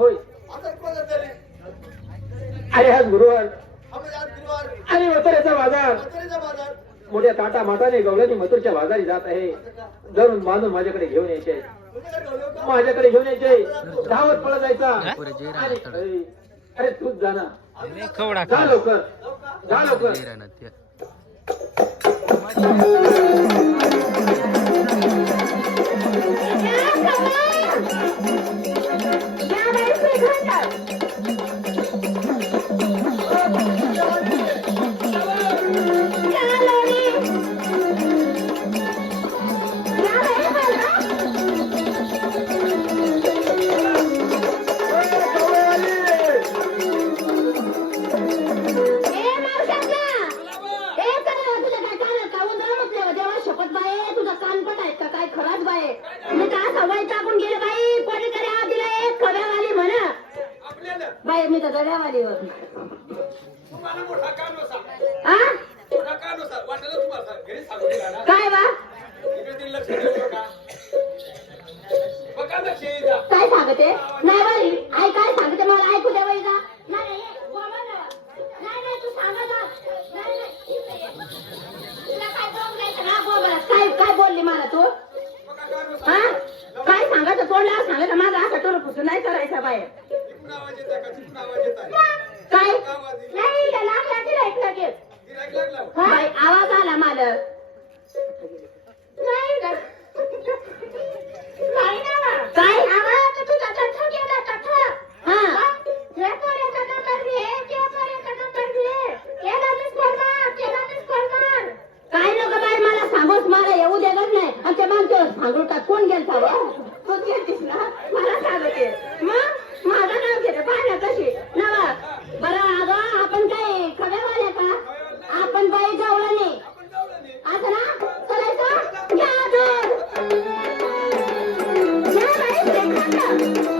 होय. अरे आज गुरुवार. आणि मथुरेचा बाजार. मोठ्या ताटा माटाने गवळणी मथुरच्या बाजारी जात आहे. जरूर बांधून माझ्याकडे घेऊन यायचे? माझ्याकडे घेऊन यायचे. धावत पळत जायचा. अरे तूच जा ना. खवडा जा लवकर. जा लवकर. तुझा बाई मी तर गड्यावाली होत हा काय बा. काय सांगते? नाही बाई आई काय सांगते मला? ऐकू दे बाई जा. नाही नाही, हे, बोला ना. नाही नाही तू सांगा जा. नाही नाही तुला काय बोलायचं ना बोल काय? नाही लागला गिरायक लगेच आवाज आला मालक नाही काय आवाज तुझा तठ्ठा गेला तठ्ठा हा. नको बाई मला सांगूच मला येऊ दे नाही. आमच्या माणसावर सांगू का कोण गेलता तूच गेलतीस ना? मला सांगते thank you.